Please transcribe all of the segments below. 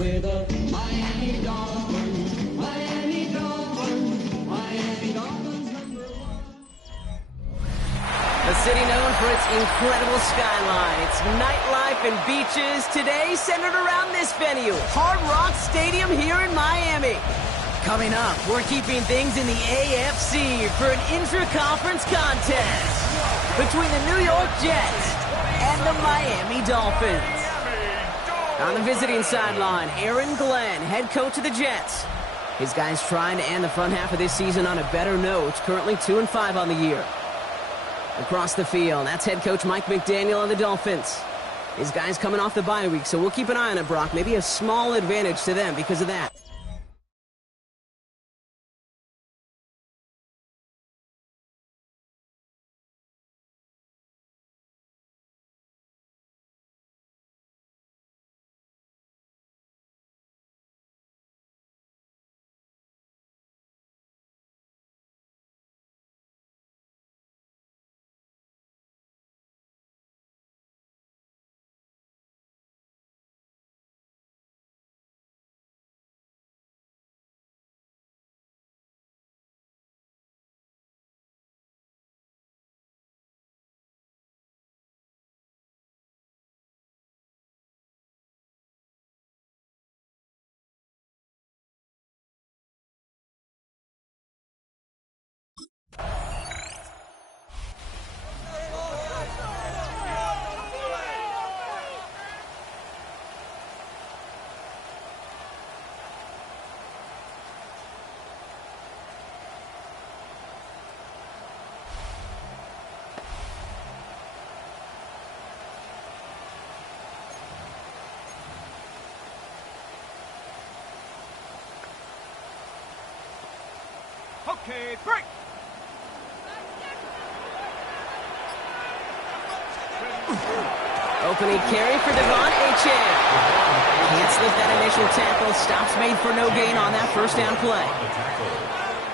We're the Miami Dolphins, Miami Dolphins, Miami Dolphins #1. A city known for its incredible skyline, its nightlife and beaches, today centered around this venue, Hard Rock Stadium here in Miami. Coming up, we're keeping things in the AFC for an intra-conference contest between the New York Jets and the Miami Dolphins. On the visiting sideline, Aaron Glenn, head coach of the Jets. His guys trying to end the front half of this season on a better note, currently 2-5 on the year. Across the field, that's head coach Mike McDaniel on the Dolphins. His guys coming off the bye week, so we'll keep an eye on it, Brock. Maybe a small advantage to them because of that. Okay, break! Opening carry for Devon Achane. Can't slip that initial tackle. Stops made for no gain on that first down play.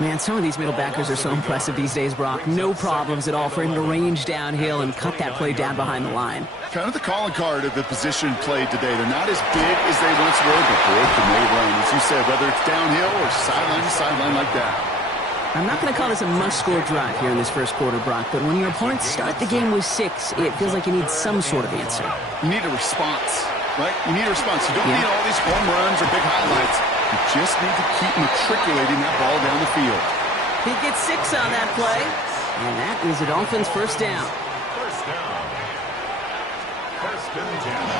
Man, some of these middle backers are so impressive these days, Brock. No problems at all for him to range downhill and cut that play down behind the line. Kind of the calling card of the position played today. They're not as big as they once were, but boy, can they run. As you said, whether it's downhill or sideline to sideline like that. I'm not going to call this a must-score drive here in this first quarter, Brock, but when your opponents start the game with 6, it feels like you need some sort of answer. You need a response, right? You need a response. You don't need all these home runs or big highlights. You just need to keep matriculating that ball down the field. He gets 6 on that play, and that is the Dolphins' first down.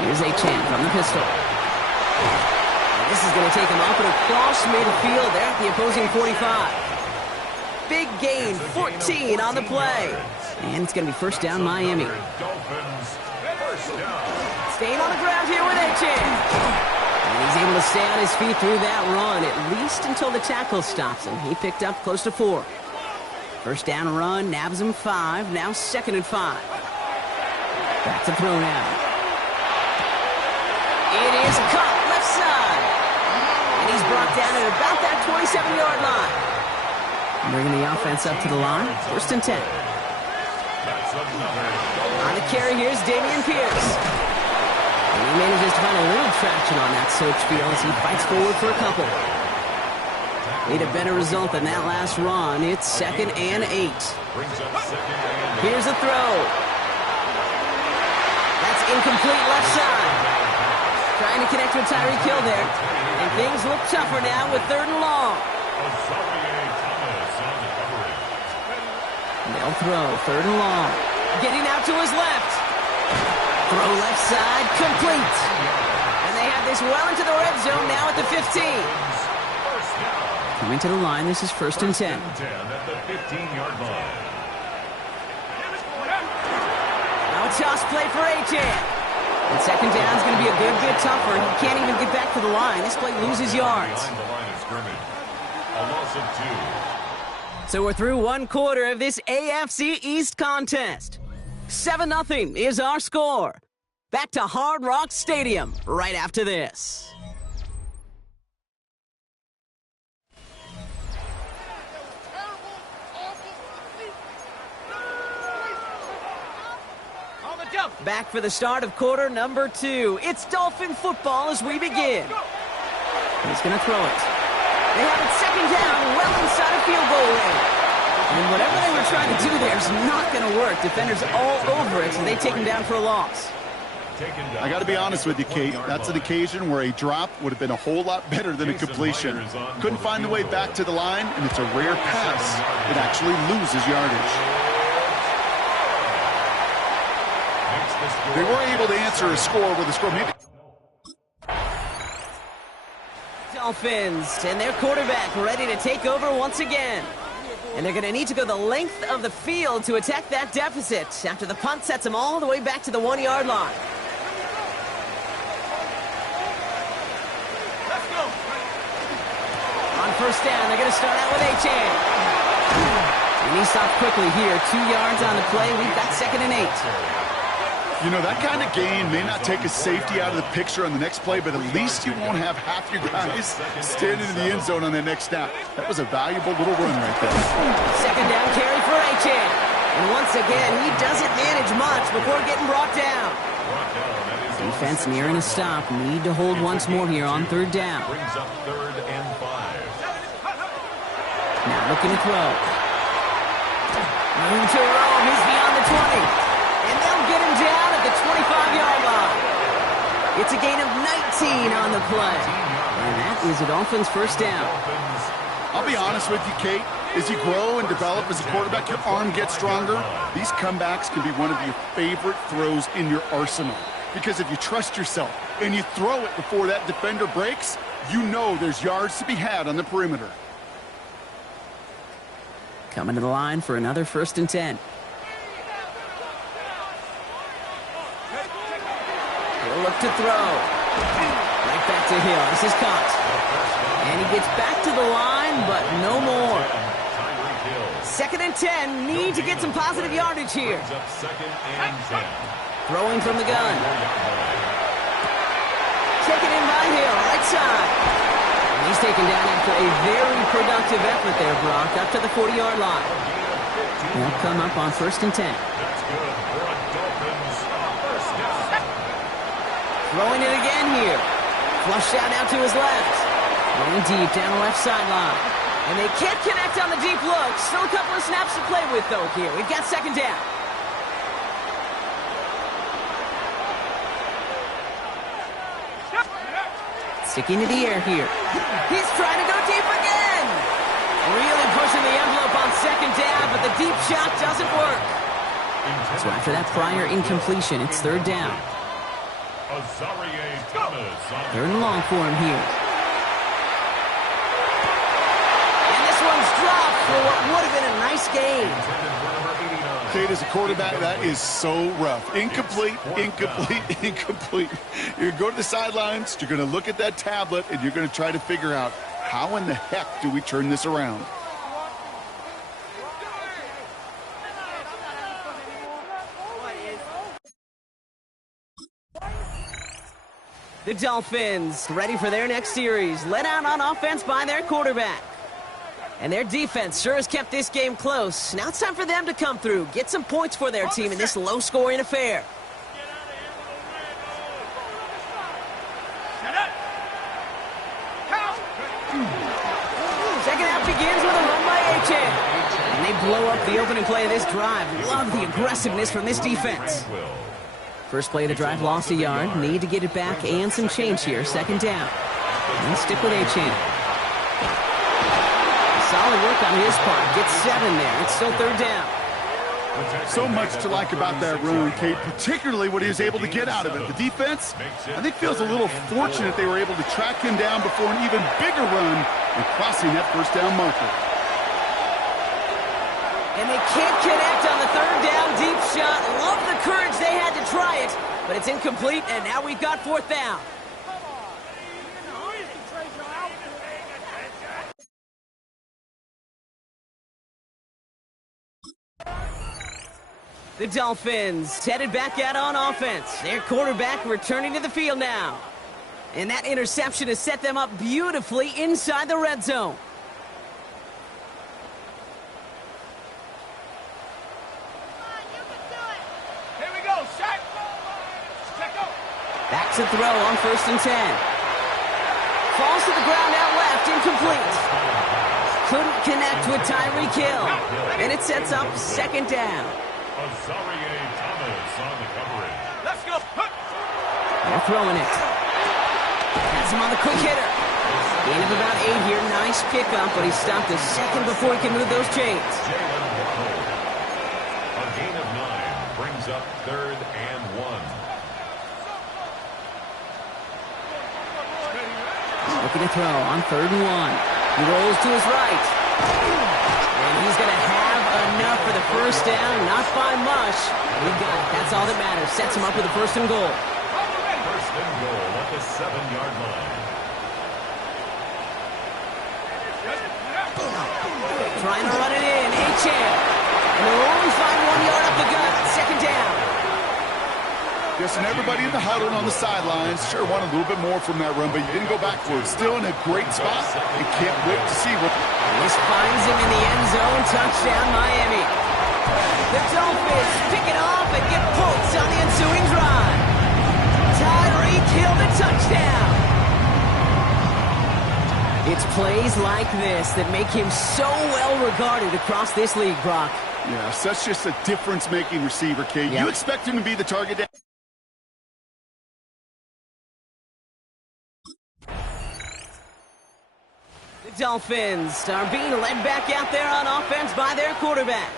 Here's Achane from the pistol. And this is going to take him up and across midfield there at the opposing 45. Big gain, 14 on the play. And it's going to be first down, Miami. Staying on the ground here with Achane. And he's able to stay on his feet through that run, at least until the tackle stops him. He picked up close to 4. First down run, nabs him 5. Now 2nd and 5. Back to throw now. It is caught left side. And he's brought down at about that 27-yard line. Bringing the offense up to the line. First and 10. On the carry, here's Dameon Pierce. And he manages to find a little traction on that search field as he fights forward for a couple. Need a better result than that last run. It's 2nd and 8. Here's a throw. That's incomplete left side. Trying to connect with Tyreek Hill there. And things look tougher now with 3rd and long. They'll throw, 3rd and long. Getting out to his left. Throw left side, complete. And they have this well into the red zone now at the 15. Coming to the line, this is 1st and 10. At the 15-yard line. Now a toss play for Achane. And 2nd down is going to be a good bit tougher. He can't even get back to the line. This play loses yards. The line of scrimmage. A loss of 2. So we're through 1 quarter of this AFC East contest. 7-0 is our score. Back to Hard Rock Stadium right after this. Back for the start of quarter number 2. It's Dolphin football as we begin. He's going to throw it. They have it second down, well inside a field goal range. And whatever they were trying to do there is not going to work. Defenders all over it, so they take him down for a loss. I got to be honest with you, Kate. That's an occasion where a drop would have been a whole lot better than a completion. Couldn't find the way back to the line, and it's a rare pass that actually loses yardage. They were able to answer a score with a score. Maybe Dolphins and their quarterback ready to take over once again. And they're going to need to go the length of the field to attack that deficit after the punt sets them all the way back to the 1-yard line. Let's go. On first down, they're going to start out with Achane. And he stopped quickly here. 2 yards on the play. We've got 2nd and 8. You know, that kind of gain may not take a safety out of the picture on the next play, but at least you won't have half your guys standing in the end zone on that next snap. That was a valuable little run right there. 2nd down carry for Achane. And once again, he doesn't manage much before getting brought down. Defense nearing a stop. Need to hold once more here on 3rd down. Brings up 3rd and 5. Now looking to throw. Room to roam. He's beyond the 20. And they'll get him down at the 25-yard line. It's a gain of 19 on the play. And that is a Dolphins first down. I'll be honest with you, Kate. As you grow and develop as a quarterback, your arm gets stronger. These comebacks can be one of your favorite throws in your arsenal. Because if you trust yourself and you throw it before that defender breaks, you know there's yards to be had on the perimeter. Coming to the line for another 1st and 10. He'll look to throw. Right back to Hill. This is caught. And he gets back to the line, but no more. 2nd and 10. Need to get some positive yardage here. Brings up 2nd and 10. Throwing from the gun. Taken in by Hill, right side. And he's taken down after a very productive effort there, Brock, up to the 40-yard line. They'll come up on 1st and 10. That's good for a Dolphins first down. Throwing it again here. Flushed out now to his left. Going deep down the left sideline. And they can't connect on the deep look. Still a couple of snaps to play with, though, here. We've got 2nd down. Sticking to the air here. He's trying to go deep again. Really pushing the envelope on 2nd down, but the deep shot doesn't work. So after that prior incompletion, it's 3rd down. Azareye'h Thomas on 3rd and long for him here. And this one's dropped for what would have been a nice game. Kate, as a quarterback, that is so rough. Incomplete, incomplete, incomplete. You're going to go to the sidelines, you're going to look at that tablet, and you're going to try to figure out how in the heck do we turn this around. The Dolphins ready for their next series. Led out on offense by their quarterback. And their defense sure has kept this game close. Now it's time for them to come through, get some points for their team in this low-scoring affair. Second half begins with a run by Achane. And they blow up the opening play of this drive. Love the aggressiveness from this defense. First play of the drive lost a yard. Need to get it back and some change here. 2nd down. And stick with Achane. Solid work on his part. Gets 7 there. It's still 3rd down. So much to like about that run, Kate, particularly what he was able to get out of it. The defense, I think, feels a little fortunate they were able to track him down before an even bigger run and crossing that 1st down marker. And they can't connect on the 3rd down deep shot. Love the courage they had to try it, but it's incomplete, and now we've got 4th down. The Dolphins headed back out on offense. Their quarterback returning to the field now. And that interception has set them up beautifully inside the red zone. Here we go, Shaq. Back to throw on 1st and 10. falls to the ground out left, incomplete. Couldn't connect with Tyreek Hill. And it sets up second down. Azareye'h Thomas on the coverage. Let's go. They're throwing it. Has him on the quick hitter. Gain of about 8 here. Nice pickup, but he stopped a second before he can move those chains. Jalen Waddle. A gain of 9 brings up 3rd and 1. Looking to throw on 3rd and 1. He rolls to his right. And he's going to have enough for the first down. Not by much. He got it. That's all that matters. Sets him up with a 1st and goal. 1st and goal at the 7-yard line. Trying to run it in. Achane. And they'll only find 1 yard up the gut. 2nd down. Yes, and everybody in the huddle and on the sidelines sure wanted a little bit more from that run, but you didn't go back for it. Still in a great spot and can't wait to see what... This finds him in the end zone. Touchdown, Miami. The Dolphins pick it off and get points on the ensuing drive. Tyreek Hill the touchdown. It's plays like this that make him so well regarded across this league, Brock. Yeah, such just a difference-making receiver, Kate. Yep. You expect him to be the target... The Dolphins are being led back out there on offense by their quarterback.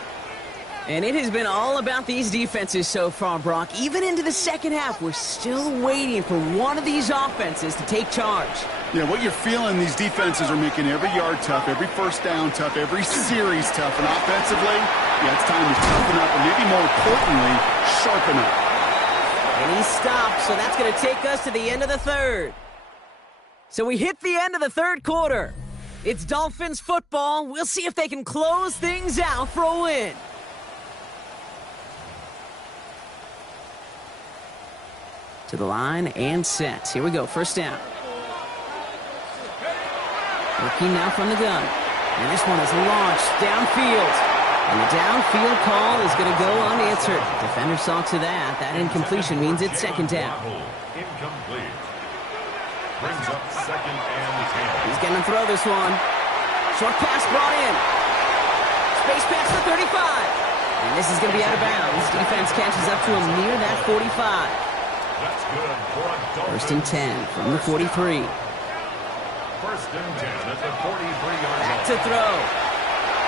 And it has been all about these defenses so far, Brock. Even into the second half, we're still waiting for one of these offenses to take charge. Yeah, what you're feeling, these defenses are making every yard tough, every first down tough, every series tough. And offensively, yeah, it's time to toughen up and maybe more importantly, sharpen up. And he stops, so that's going to take us to the end of the 3rd. So we hit the end of the 3rd quarter. It's Dolphins football. We'll see if they can close things out for a win. To the line and set. Here we go, 1st down. Working now from the gun. And this one is launched downfield. And the downfield call is going to go unanswered. Defender saw to that. That incompletion means it's 2nd down. Incomplete. Brings up 2nd and 10. He's going to throw this one. Short pass brought in. Space pass for 35. And this is going to be out of bounds. Defense catches up to him near that 45. That's good for a Dolphins. 1st and 10 from the 43. 1st and 10 at the 43-yard Back line. to throw.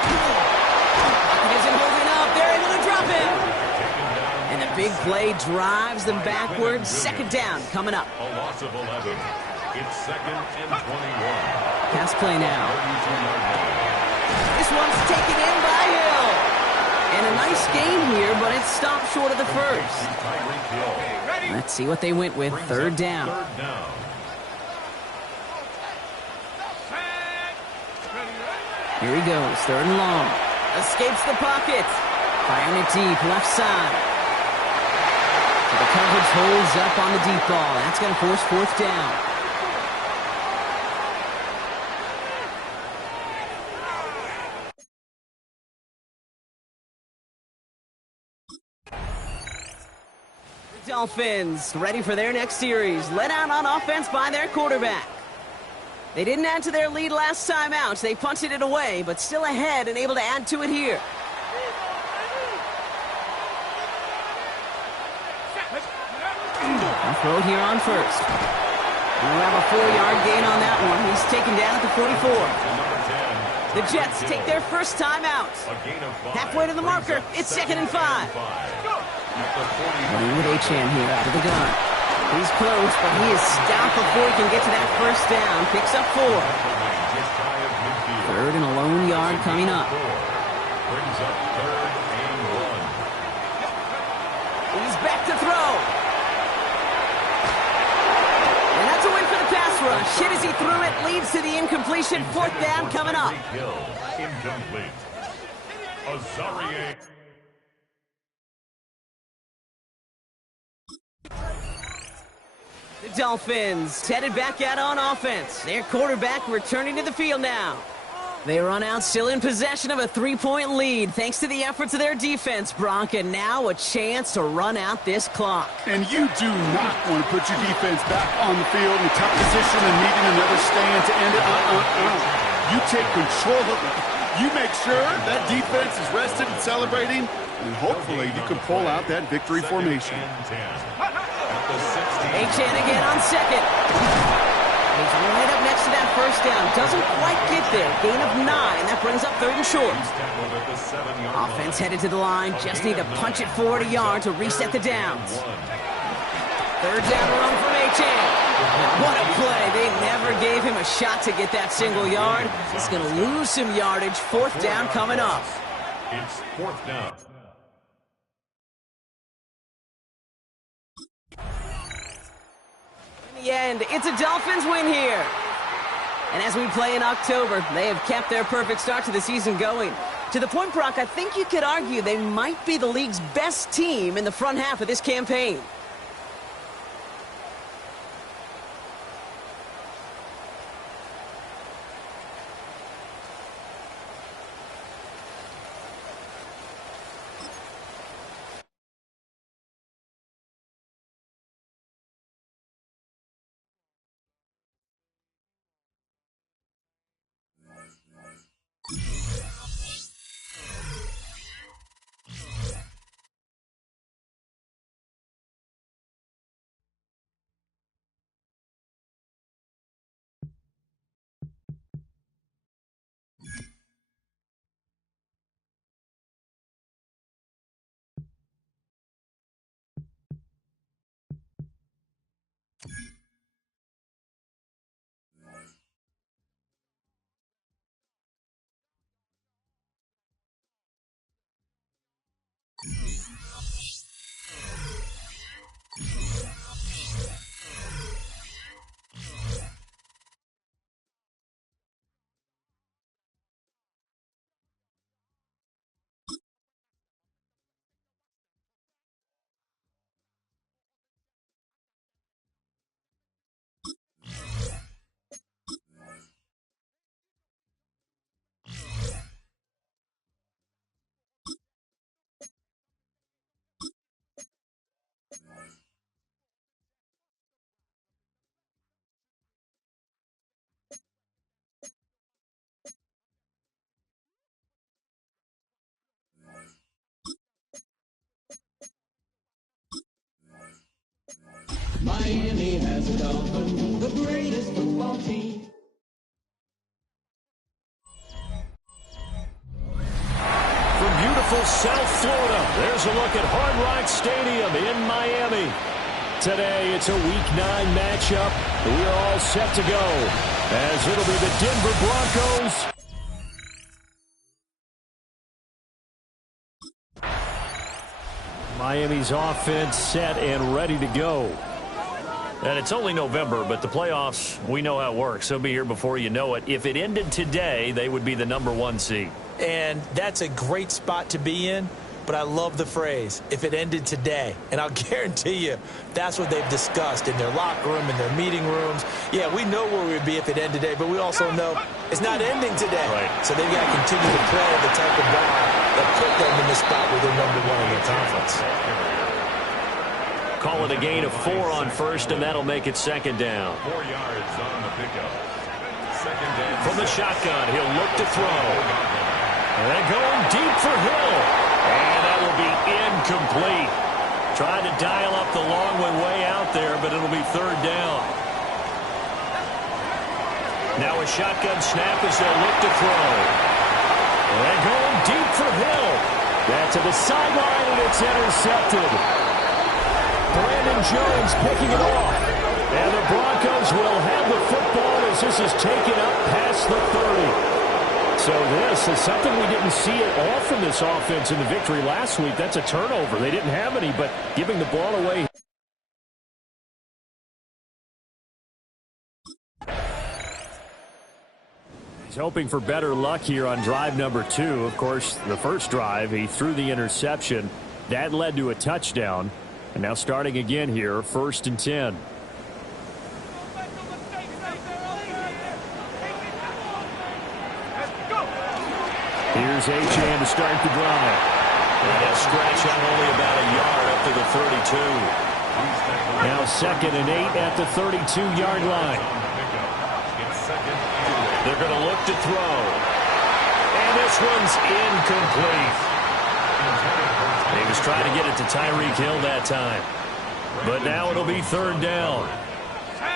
Pocket isn't holding up. They're able to drop him. Taken down. And the big play drives them backwards. 2nd down coming up. A loss of 11. It's 2nd and 21. Pass play now. 32-yard line. This one's taken in by Hill. And a nice gain here, but it's stopped short of the 1st. Tyreek Hill. Let's see what they went with. Brings 3rd up down. 3rd down. Here he goes. 3rd and long. Escapes the pocket. Firing it deep. Left side. The coverage holds up on the deep ball. That's going to force 4th down. Dolphins ready for their next series. Led out on offense by their quarterback. They didn't add to their lead last time out. They punted it away, but still ahead and able to add to it here. And throw it here on 1st. We'll have a 4-yard gain on that one. He's taken down at the 44. The Jets take their first time out. Halfway to the marker. It's 2nd and 5. Running with Achane here out of the gun. He's close, but he is stopped before he can get to that 1st down. Picks up 4. 3rd and a lone yard coming up. Brings up 3rd and 1. He's back to throw. And that's a win for the pass rush. Hit as he threw it, leads to the incompletion. 4th down coming up. Incomplete. Azareye'h. The Dolphins headed back out on offense. Their quarterback returning to the field now. They run out still in possession of a 3-point lead thanks to the efforts of their defense, Bronk, and now a chance to run out this clock. And you do not want to put your defense back on the field in a tough position and needing another stand to end it. You take control of it. You make sure that defense is rested and celebrating, and hopefully you can pull out that victory formation. Achane again on second. He's right up next to that first down. Doesn't quite get there. Gain of 9. That brings up 3rd and short. Offense headed to the line. Just need to punch it forward a yard to reset the downs. 3rd down run from Achane. What a play. They never gave him a shot to get that single yard. He's going to lose some yardage. 4th down coming up. It's 4th down. In the end, it's a Dolphins win here. And as we play in October, they have kept their perfect start to the season going. To the point, Brock, I think you could argue they might be the league's best team in the front half of this campaign. Miami has a Dolphin, the greatest football team. From beautiful South Florida, there's a look at Hard Rock Stadium in Miami. Today, it's a Week 9 matchup. We are all set to go, as it'll be the Denver Broncos Miami's offense set and ready to go. And it's only November, but the playoffs, we know how it works. They'll be here before you know it. If it ended today, they would be the #1 seed. And that's a great spot to be in, but I love the phrase, if it ended today. And I'll guarantee you, that's what they've discussed in their locker room, in their meeting rooms. Yeah, we know where we'd be if it ended today, but we also know it's not ending today. Right. So they've got to continue to play the type of ball that put them in the spot where they're #1 in the conference. Call it a gain of 4 on first, and that'll make it 2nd down. 4 yards on the pickup. 2nd down. From the shotgun, he'll look to throw. And going deep for Hill. And that will be incomplete. Trying to dial up the long one way out there, but it'll be 3rd down. Now a shotgun snap as they'll look to throw. And going deep for Hill. That's to the sideline, and it's intercepted. Brandon Jones picking it off. And the Broncos will have the football as this is taken up past the 30. So this is something we didn't see at all from this offense in the victory last week. That's a turnover. They didn't have any, but giving the ball away. He's hoping for better luck here on drive number 2. Of course, the first drive, he threw the interception. That led to a touchdown. And now starting again here, 1st and 10. Go! Here's Achane to start the drive. And he'll scratch out only about a yard up to the 32. Now 2nd and 8 at the 32-yard line. They're going to look to throw. And this one's incomplete. He was trying to get it to Tyreek Hill that time. But now it'll be 3rd down.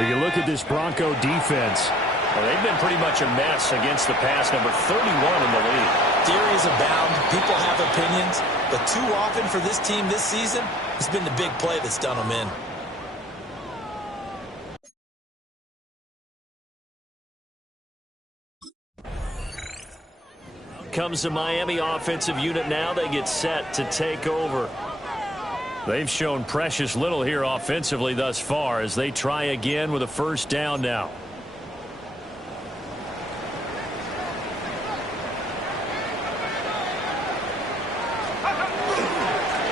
If you look at this Bronco defense, well, they've been pretty much a mess against the pass, number 31 in the league. Theories abound. People have opinions. But too often for this team this season, it's been the big play that's done them in. Comes the Miami offensive unit now. They get set to take over. they've shown precious little here offensively thus far as they try again with a 1st down now.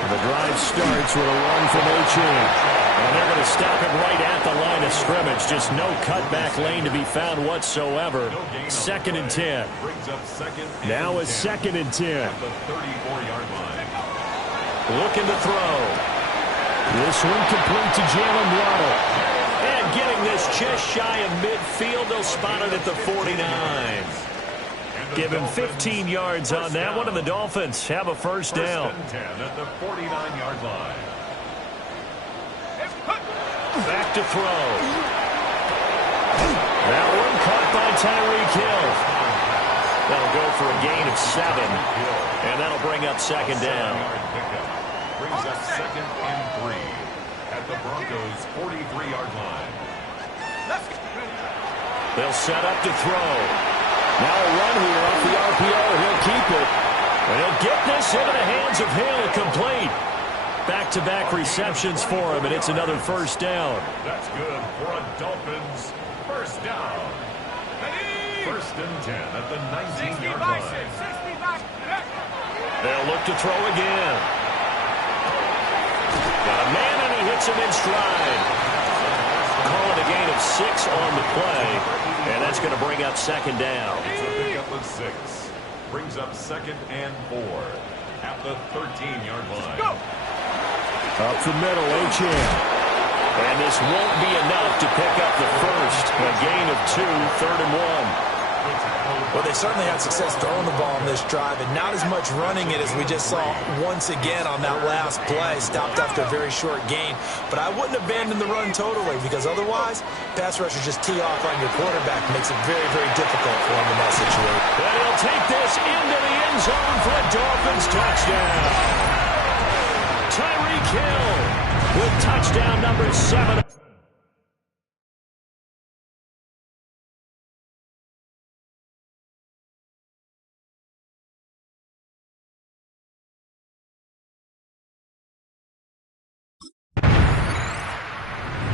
The drive starts with a run from Achane. And they're going to stop it right at the line of scrimmage. Just no cutback lane to be found whatsoever. 2nd and 10. Now a 2nd and 10. Looking to throw. This one complete to Jalen Waddle. And getting this just shy of midfield. They'll spot it at the 49. Give him 15 yards on that one, and the Dolphins have a 1st down. 10 at the 49-yard line. Back to throw. That one caught by Tyreek Hill. That'll go for a gain of 7. And that'll bring up 2nd down. Brings up 2nd and 3 at the Broncos' 43-yard line. They'll set up to throw. Now a run here off the RPO. He'll keep it. And he'll get this into the hands of Hill. Complete. Back-to-back receptions for him, and it's another 1st down. That's good for a Dolphins 1st down. 1st and 10 at the 19-yard line. They'll look to throw again. Got a man, and he hits him in stride. Call it a gain of 6 on the play, and that's going to bring up 2nd down. It's a pickup of 6. Brings up 2nd and 4 at the 13-yard line. Go! Up the middle, Achane. And this won't be enough to pick up the 1st. A gain of 2, 3rd and 1. Well, they certainly had success throwing the ball on this drive, and not as much running it as we just saw once again on that last play. Stopped after a very short gain. But I wouldn't abandon the run totally, because otherwise, pass rushers just tee off on your quarterback. Makes it very, very difficult for him in that situation. And he'll take this into the end zone for a Dolphins touchdown. Tyreek Hill with touchdown number 7.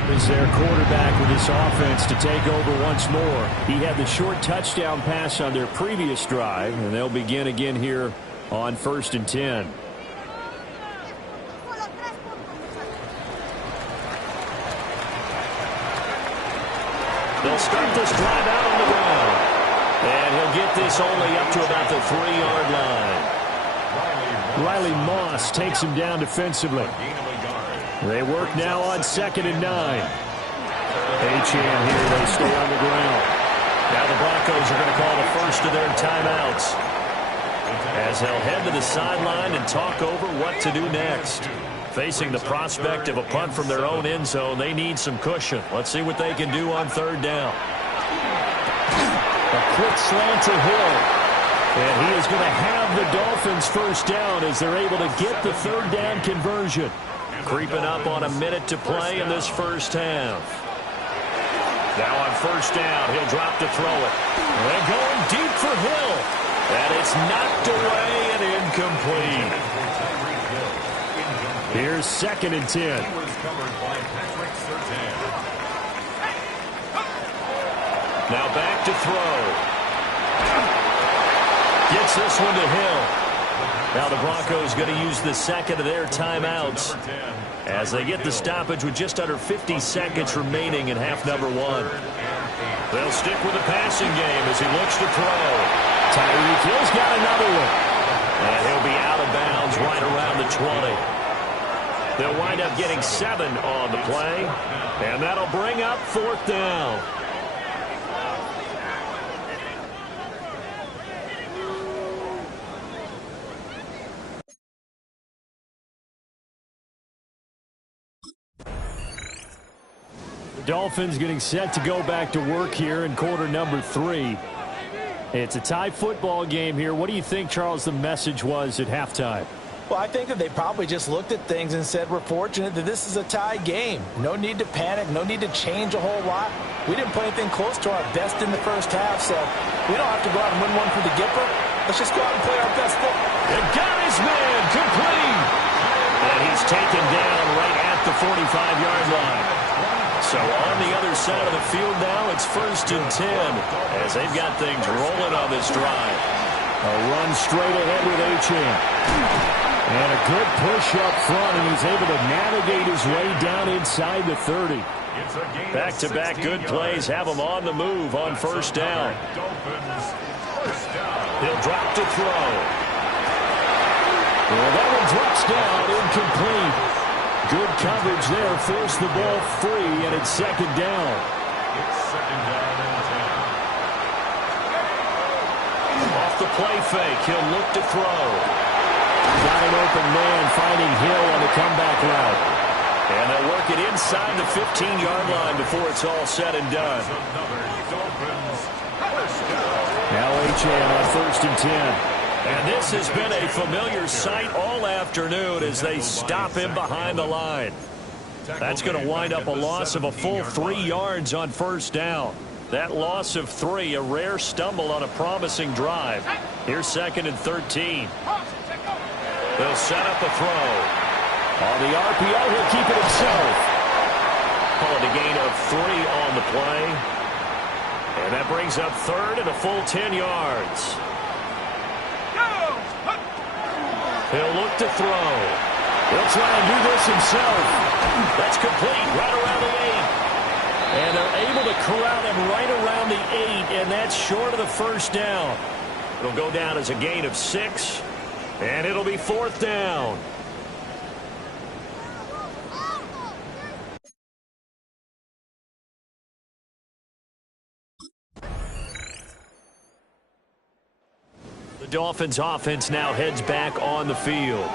Is their quarterback with this offense to take over once more. He had the short touchdown pass on their previous drive, and they'll begin again here on 1st and 10. They'll start this drive out on the ground. And he'll get this only up to about the 3-yard line. Riley Moss takes him down defensively. They work now on 2nd and 9. Achane here, they stay on the ground. Now the Broncos are going to call the 1st of their timeouts, as they'll head to the sideline and talk over what to do next. Facing the prospect of a punt from their own end zone, they need some cushion. Let's see what they can do on 3rd down. A quick slant to Hill. And he is going to have the Dolphins 1st down as they're able to get the 3rd down conversion. Creeping up on a minute to play in this 1st half. Now on 1st down, he'll drop to throw it. They're going deep for Hill. And it's knocked away and incomplete. Here's 2nd and 10. Now back to throw. Gets this one to Hill. Now the Broncos going to use the 2nd of their timeouts as they get the stoppage with just under 50 seconds remaining in half number 1. They'll stick with the passing game as he looks to throw. Tyreek Hill's got another one. And he'll be out of bounds right around the 20. They'll wind up getting 7 on the play. And that'll bring up 4th down. Dolphins getting set to go back to work here in quarter number 3. It's a tie football game here. What do you think, Charles, the message was at halftime? Well, I think that they probably just looked at things and said, we're fortunate that this is a tie game. No need to panic. No need to change a whole lot. We didn't play anything close to our best in the first half, so we don't have to go out and win one for the Gipper. Let's just go out and play our best football. And got his man complete. And he's taken down right at the 45-yard line. So on the other side of the field now, it's 1st and 10 as they've got things rolling on this drive. A run straight ahead with Achane. And a good push up front, and he's able to navigate his way down inside the 30. Back-to-back good plays have him on the move on 1st down. He'll drop to throw. Well, that one drops down, incomplete. Good coverage there, forced the ball free, and it's 2nd down. Off the play fake, he'll look to throw. Got an open man, finding Hill on the comeback route. And they'll work it inside the 15-yard line before it's all said and done. Now Achane on 1st and 10. And this has been a familiar sight all afternoon as they stop him behind the line. That's going to wind up a loss of a full 3 yards on 1st down. That loss of 3, a rare stumble on a promising drive. Here's 2nd and 13. They'll set up a throw. On the RPO, he'll keep it himself. Call it a gain of 3 on the play. And that brings up 3rd and a full 10 yards. He'll look to throw. He'll try and do this himself. That's complete right around the 8. And they're able to corral him right around the 8, and that's short of the 1st down. It'll go down as a gain of 6, and it'll be 4th down. The Dolphins offense now heads back on the field.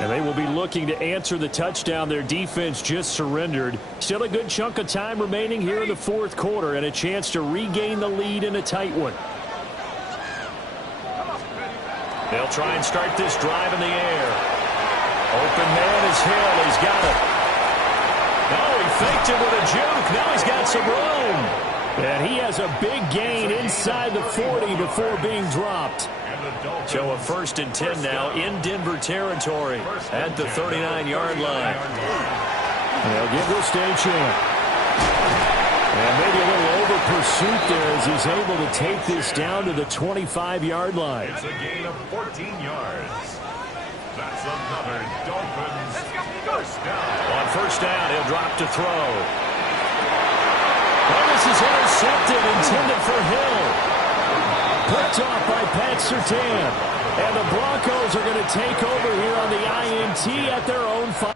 And they will be looking to answer the touchdown their defense just surrendered. Still a good chunk of time remaining here in the 4th quarter and a chance to regain the lead in a tight one. They'll try and start this drive in the air. Open man is Hill. He's got it. Oh, he faked it with a juke. Now he's got some room. And he has a big gain inside the 40 before being dropped. So a 1st and 10 now in Denver territory at the 39-yard line. They'll give this to Achane. And maybe a little over pursuit there as he's able to take this down to the 25-yard line. It's a gain of 14 yards. That's another Dolphins 1st down. On 1st down, he'll drop to throw. Oh, this is intercepted, intended for Hill. Picked off by Pat Surtain. And the Broncos are going to take over here on the INT at their own 5.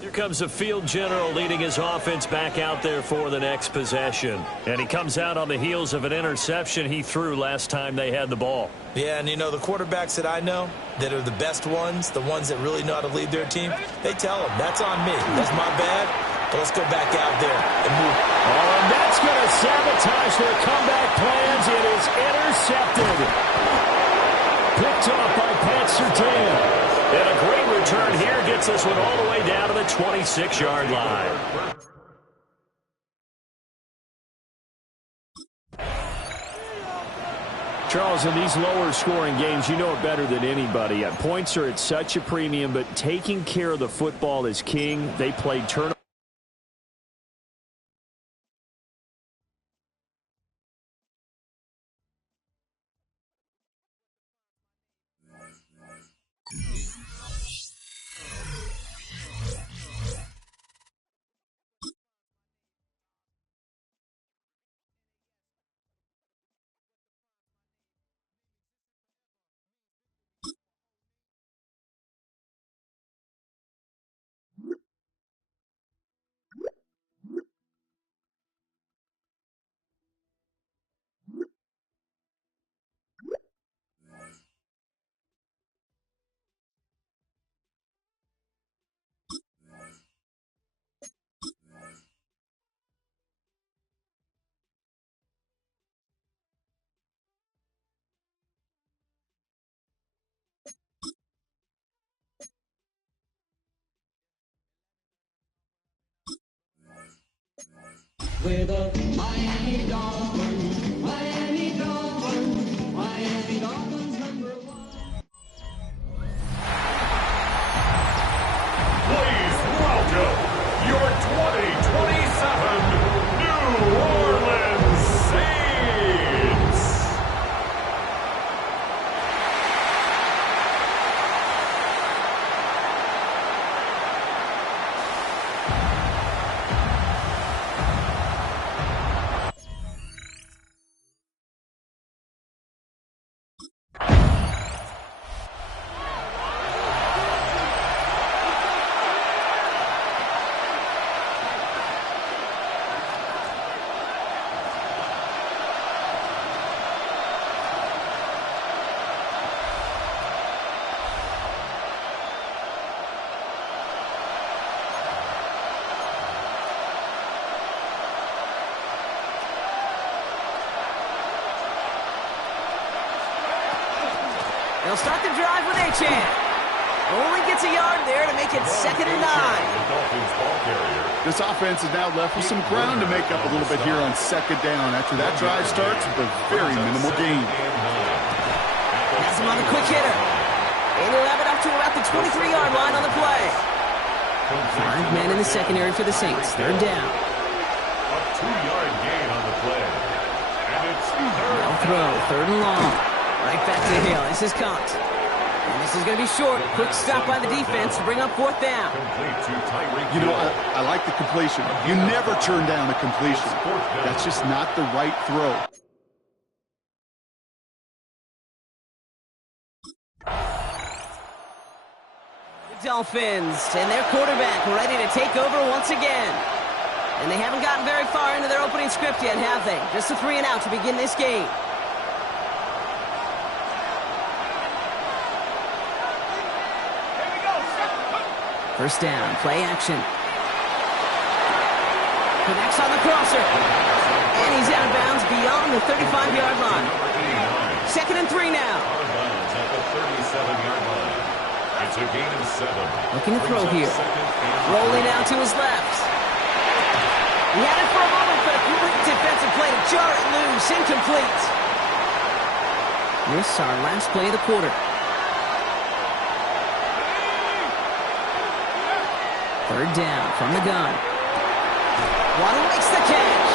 Here comes the field general leading his offense back out there for the next possession. And he comes out on the heels of an interception he threw last time they had the ball. Yeah, and you know, the quarterbacks that I know that are the best ones, the ones that really know how to lead their team, they tell them, that's on me. That's my bad. But let's go back out there and move. Oh, and that's going to sabotage their comeback plans. It is intercepted. Picked off by Pat Surtain. And a great return here gets this one all the way down to the 26-yard line. Charles, in these lower-scoring games, you know it better than anybody. Points are at such a premium, but taking care of the football is king. They played turnover. with the Miami Dolphins. Miami Dolphins. Miami Dolphins #1. Please welcome your 2027 New Orleans Saints. They'll start the drive with Achane. Only gets a yard there to make it 2nd and 9. The Dolphins ball carrier. This offense is now left with some ground to make up a little bit here on 2nd down after that drive starts with a very minimal gain. Has him on the quick hitter. And he'll have it up to about the 23-yard line on the play. 5 men in the secondary for the Saints. 3rd down. A 2-yard gain on the play. And it's They'll throw. 3rd and long. Right back to Hill. This is caught. And this is going to be short. Quick stop by the defense to bring up 4th down. complete to Tyreek You know, Hill. I like the completion. You never turn down a completion. That's just not the right throw. The Dolphins and their quarterback ready to take over once again. And they haven't gotten very far into their opening script yet, have they? Just a 3 and out to begin this game. First down, play action. Connects on the crosser. And he's out of bounds beyond the 35-yard line. 2nd and 3 now. Bounds at the 37-yard line. It's a gain of 7. Looking to throw Brings here. up 2nd and Rolling out to his left. He had it for a moment, but a great defensive play to jar it loose. Incomplete. This is our last play of the quarter. 3rd down from the gun. Waddle makes the catch.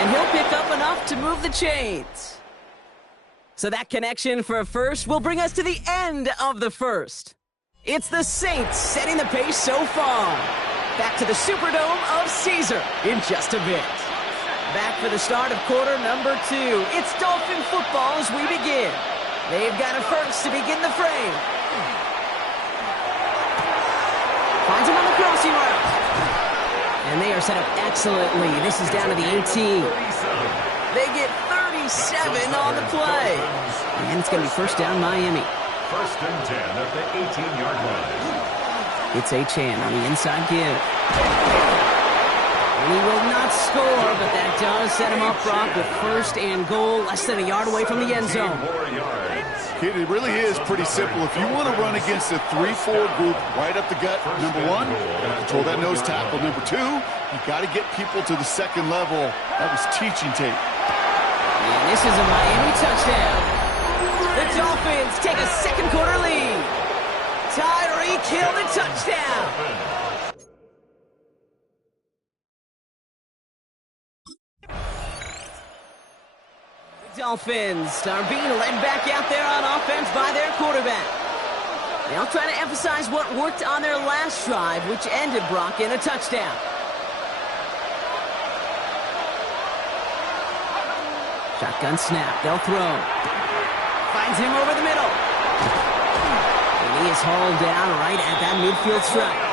And he'll pick up enough to move the chains. So that connection for a first will bring us to the end of the first. It's the Saints setting the pace so far. Back to the Superdome of Caesar in just a bit. Back for the start of quarter number 2. It's Dolphin football as we begin. They've got a first to begin the frame. Finds him on the crossing route. And they are set up excellently. This is down to the 18. They get 37 on the play. And it's going to be first down Miami. 1st and 10 at the 18-yard line. It's Achane on the inside give. And he will not score, but that does set him up, Brock, with 1st and goal, less than a yard away from the end zone. More yards. Kid, it really is pretty simple. If you want to run against a 3-4 group right up the gut, number 1, gotta control that nose tackle. Number 2, you got to get people to the 2nd level. That was teaching tape. And this is a Miami touchdown. The Dolphins take a 2nd quarter lead. Tyreek Hill the touchdown. Dolphins are being led back out there on offense by their quarterback. They'll try to emphasize what worked on their last drive, which ended, Brock, in a touchdown. Shotgun snap. They'll throw. Finds him over the middle. And he is hauled down right at that midfield stripe.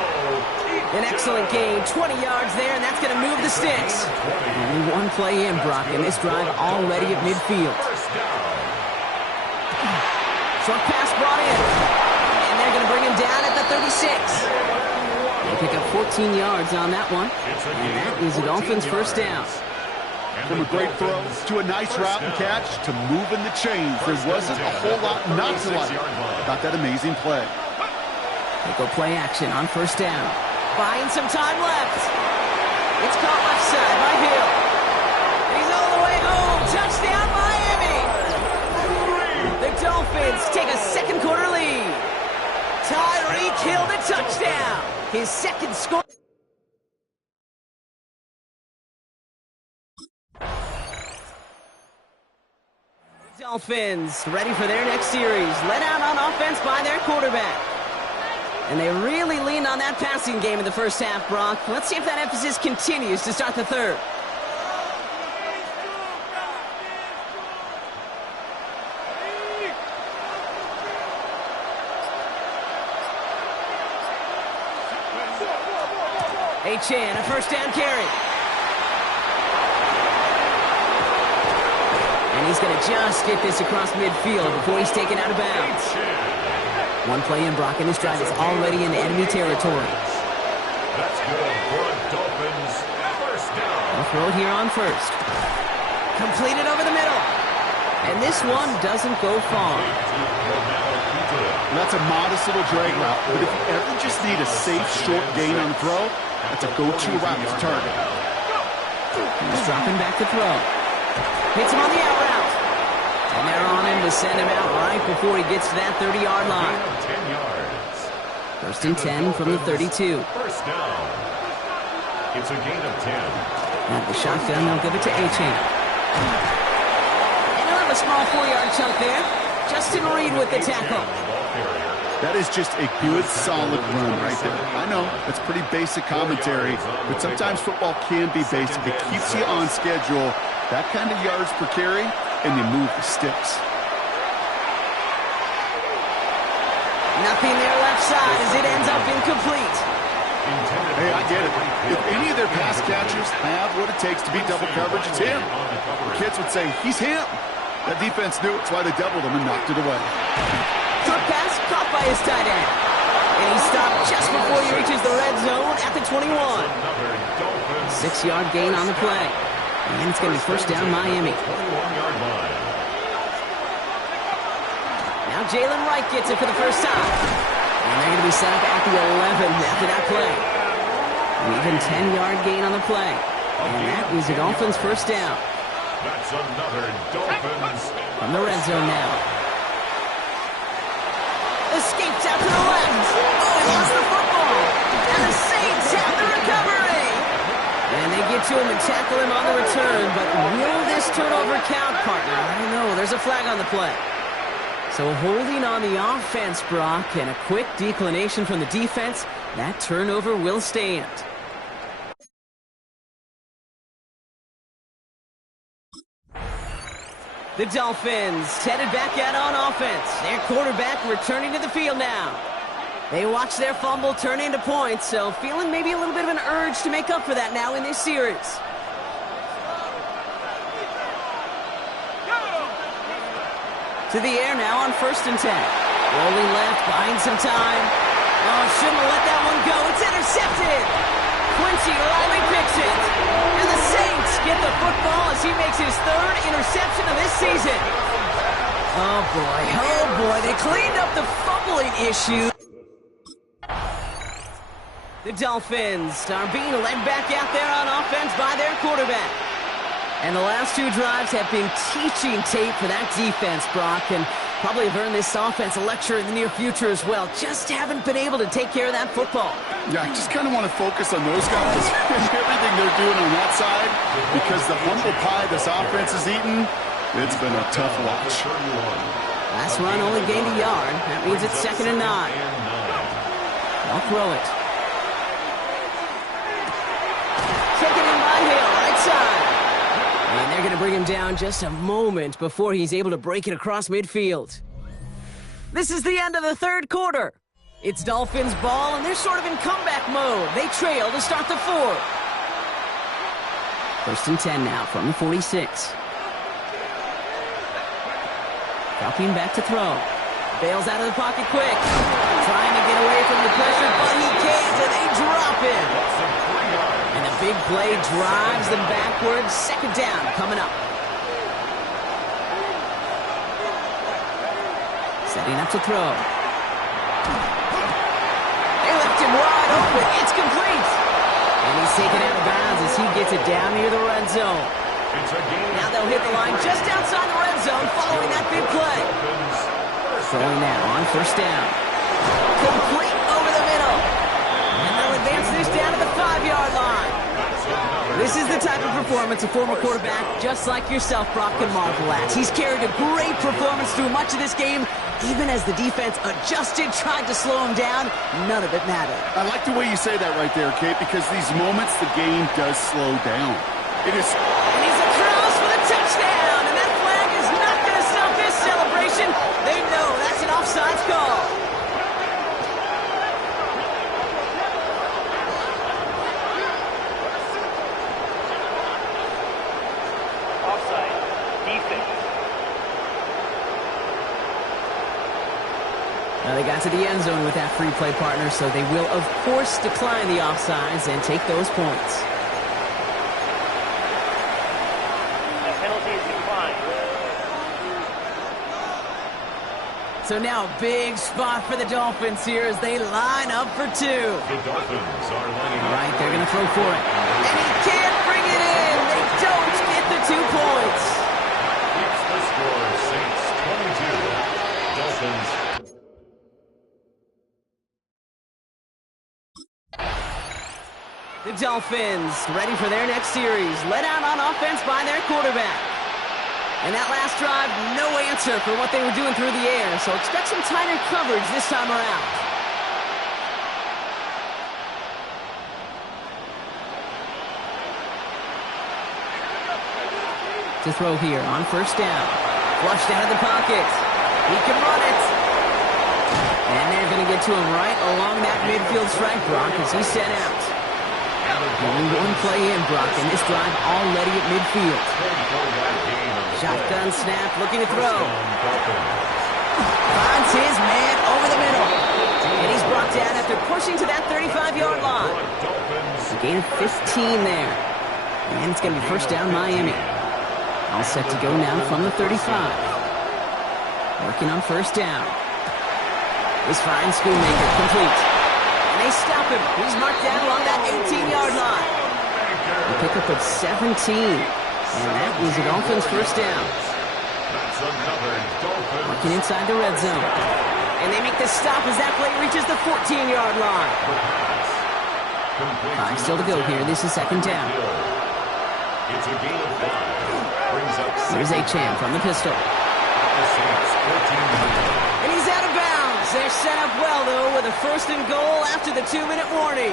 An excellent gain, 20 yards there, and that's going to move the sticks. Only one play in, Brock, and this drive already at midfield. Short pass brought in, and they're going to bring him down at the 36. They pick up 14 yards on that one, and that is the Dolphins' first down. From a great throw to a nice route and catch to moving the chains. There wasn't a whole lot not to like about that amazing play. They go play action on first down. Buying some time left. It's caught left side by Hill. His second score. Dolphins ready for their next series. Led out on offense by their quarterback. And they really leaned on that passing game in the first half, Brock. Let's see if that emphasis continues to start the third. Achane, a first down carry. And he's going to just get this across midfield before he's taken out of bounds. One play in, Brock, and this drive is already in enemy territory. That's good for a Dolphins first down. They'll throw it here on first. Completed over the middle. And this one doesn't go far. That's a modest little drag route, but if you ever just need a safe, short gain on the throw, that's a go-to route to target. He's dropping back to throw. Hits him on the out route. And they're on him to send him out right before he gets to that 30-yard line. 10 yards. First and 10 from the 32. First down. It's a gain of 10. At the shotgun, they'll give it to Achane. And he'll have a small 4-yard chunk there. Justin Reed with the tackle. That is just a good, solid run right there. I know, that's pretty basic commentary, but sometimes football can be basic. It keeps you on schedule, that kind of yards per carry, and you move the sticks. Nothing there left side as it ends up incomplete. Hey, I get it. If any of their pass catchers have what it takes to beat double coverage, it's him. The kids would say, he's him. That defense knew it, that's why they doubled him and knocked it away. Short pass caught by his tight end. And he stopped just before he reaches the red zone at the 21. 6-yard gain on the play. And it's going to be first down Miami. Now Jalen Wright gets it for the first time. And they're going to be set up at the 11 after that play. An even 10-yard gain on the play. And that is the Dolphins' first down. That's another Dolphins. From the red zone now. Escapes out to the left. Oh, he lost the football. And the Saints have the recovery. And they get to him and tackle him on the return. But will this turnover count, partner? I don't know. There's a flag on the play. So holding on the offense, Brock, and a quick declination from the defense, that turnover will stand. The Dolphins headed back out on offense. Their quarterback returning to the field now. They watch their fumble turn into points, so feeling maybe a little bit of an urge to make up for that now in this series. To the air now on first and 10. Rolling left, buying some time. Oh, shouldn't have let that one go. It's intercepted. Quincy Riley picks it. And the Saints get the football as he makes his third interception of this season. Oh, boy. They cleaned up the fumbling issue. The Dolphins are being led back out there on offense by their quarterback. And the last two drives have been teaching tape for that defense, Brock, and probably have earned this offense a lecture in the near future as well. Just haven't been able to take care of that football. Yeah, I just kind of want to focus on those guys and everything they're doing on that side, because the humble pie this offense is eating, it's been a tough watch. Last run only gained a yard. That means it's 2nd and 9. I'll throw it. Taken in by Hill, right side. And they're going to bring him down just a moment before he's able to break it across midfield. This is the end of the third quarter. It's Dolphins ball, and they're sort of in comeback mode. They trail to start the fourth. First and 10 now from the 46. Dropping back to throw. Bails out of the pocket quick. Trying to get away from the pressure, but he can't, and they drop him. And the big play drives them backwards. Second down coming up. Setting up to throw. They left him wide open. It's complete. And he's taken out of bounds as he gets it down near the red zone. Now they'll hit the line just outside the red zone following that big play. Throwing now on first down. Complete over the middle. And 35-yard line. This is the type of performance a former quarterback just like yourself, Brock, can marvel at. He's carried a great performance through much of this game. Even as the defense adjusted, tried to slow him down, none of it mattered. I like the way you say that right there, Kate, because these moments the game does slow down. It is... And he's across for the touchdown, and that flag is not going to stop this celebration. They know that's an offsides call. Now they got to the end zone with that free play partner, so they will, of course, decline the offsides and take those points. The penalty is declined. So now a big spot for the Dolphins here as they line up for two. The Dolphins are lining up. All right, they're going to throw for it. And he can't bring it in. They don't get the 2 points. Keeps the score, Saints 22. Dolphins. The Dolphins ready for their next series, led out on offense by their quarterback. And that last drive, no answer for what they were doing through the air, so expect some tighter coverage this time around. To throw here on first down. Flushed out of the pocket. He can run it. And they're going to get to him right along that midfield strike, Brock, as he's set out. Only one play in, Brock, and this drive already at midfield. Shotgun snap, looking to throw. Finds his man over the middle. And he's brought down after pushing to that 35-yard line. A gain of 15 there. And it's going to be first down Miami. All set to go now from the 35. Working on first down. This fine Schoonmaker complete. And they stop him. He's marked down along that 18-yard line. A pickup of 17. And that was the Dolphins' first down. Working inside the red zone. And they make the stop as that play reaches the 14-yard line. 5 still to go here. This is second down. It's a gain of 5. Here's Achane from the pistol. And he's out of bounds. They're set up well, though, with a first and goal after the 2-minute warning.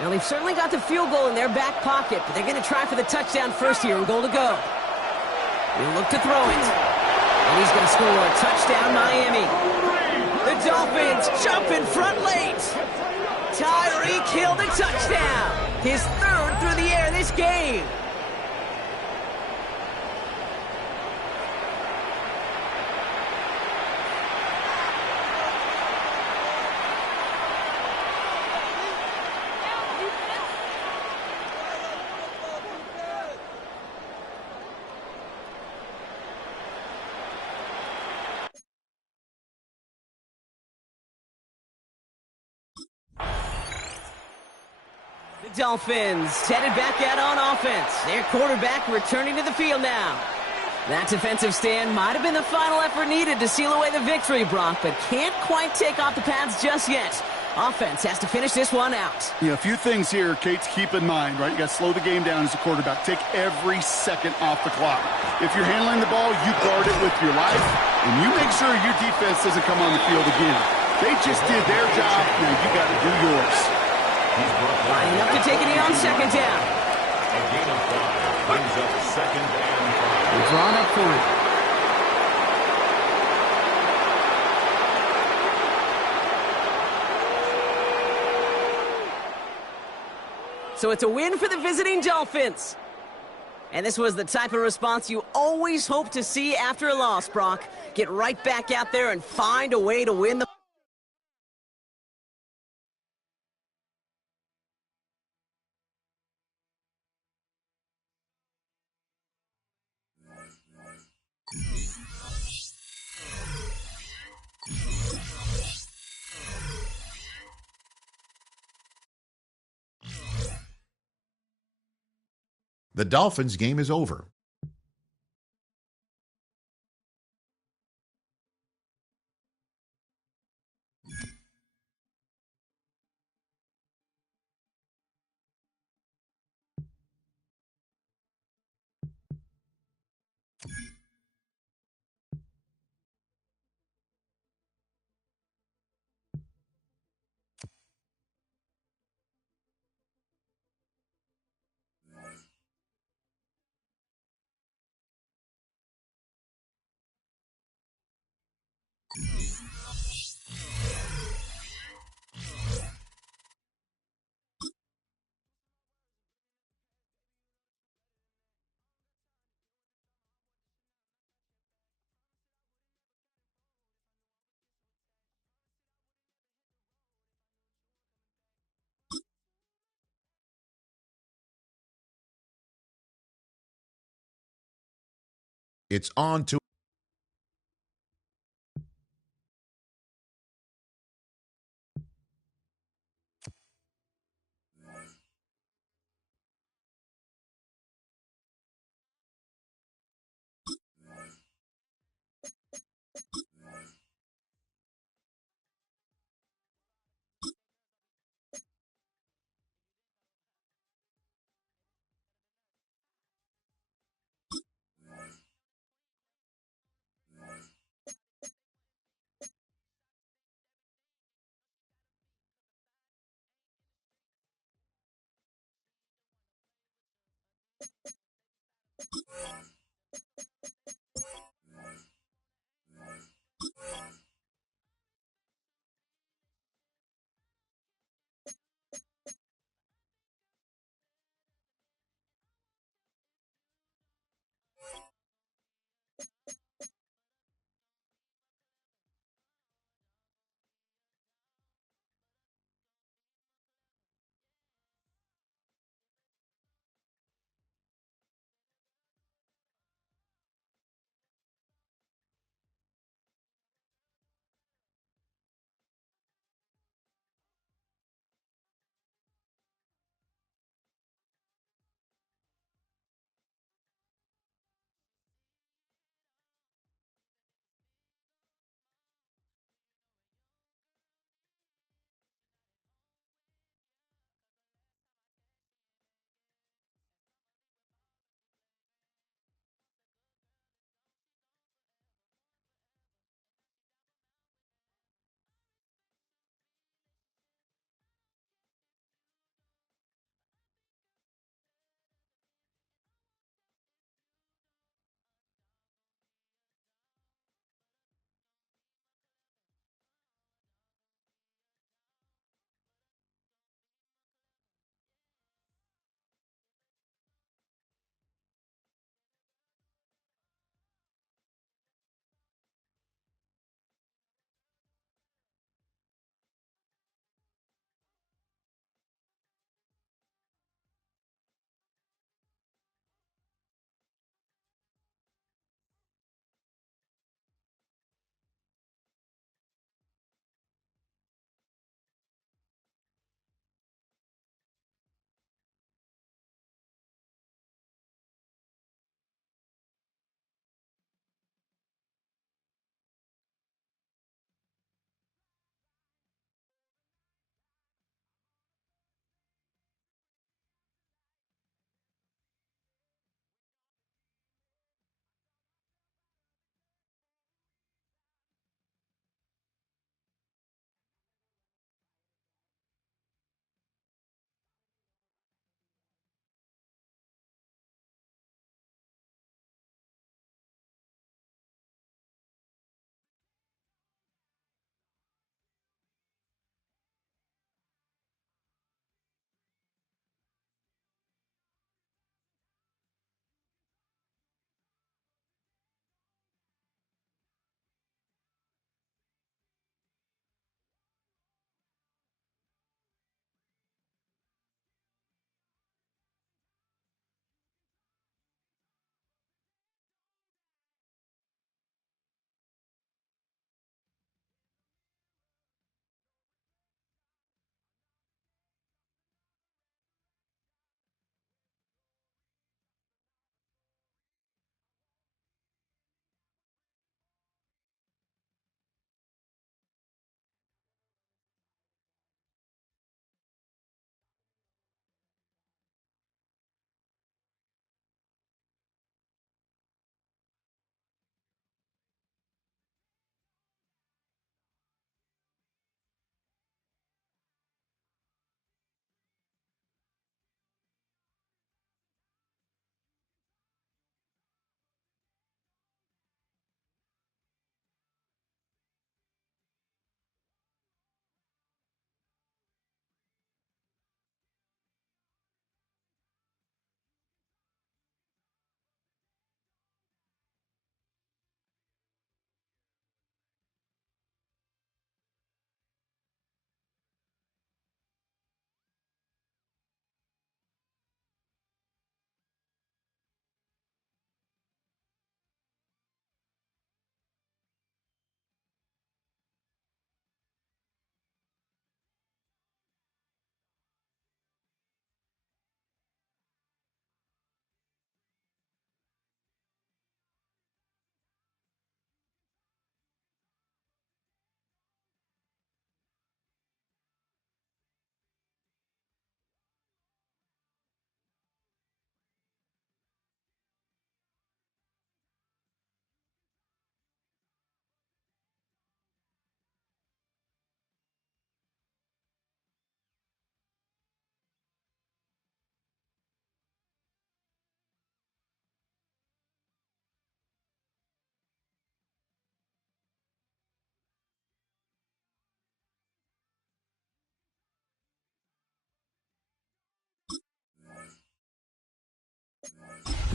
Now, they've certainly got the field goal in their back pocket, but they're going to try for the touchdown first here and goal to go. He'll look to throw it. And he's going to score a touchdown, Miami. The Dolphins jump in front late. Tyreek Hill the touchdown. His third through the air this game. The Dolphins headed back out on offense. Their quarterback returning to the field now. That defensive stand might have been the final effort needed to seal away the victory, Brock, but can't quite take off the pads just yet. Offense has to finish this one out. Yeah, a few things here, Kate, to keep in mind, right? You got to slow the game down as a quarterback. Take every second off the clock. If you're handling the ball, you guard it with your life, and you make sure your defense doesn't come on the field again. They just did their job, now you got to do yours. Lining up to take it in on second down. A gain of 5 brings up second and 5. They're drawn up for it. So it's a win for the visiting Dolphins. And this was the type of response you always hope to see after a loss, Brock. Get right back out there and find a way to win the... The Dolphins game is over. It's on to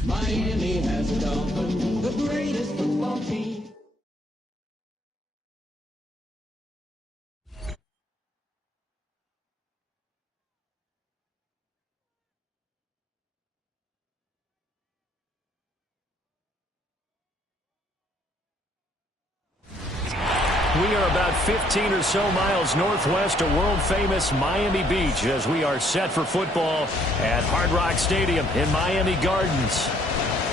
Miami has a Dolphin, the greatest football team. We are about 15 or so miles northwest of world-famous Miami Beach as we are set for football at Hard Rock Stadium in Miami Gardens.